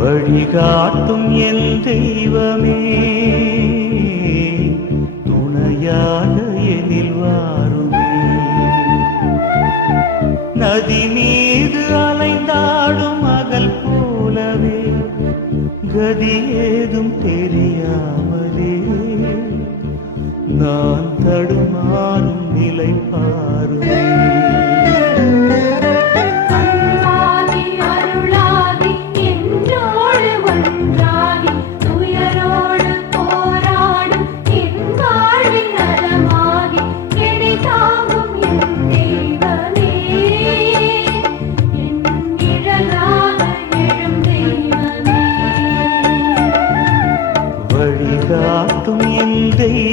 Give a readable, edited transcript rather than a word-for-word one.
வழிகாட்டும் என் தெய்வமே, துணையாக எனில் வாருமே. நதி மீது அலைந்தாடும் மகள் போலவே கதி ஏதும் தெரியாமலே நான் தடுமாறும் நிலை பாருமே. வழிகாட்டும் என் தெய்வமே,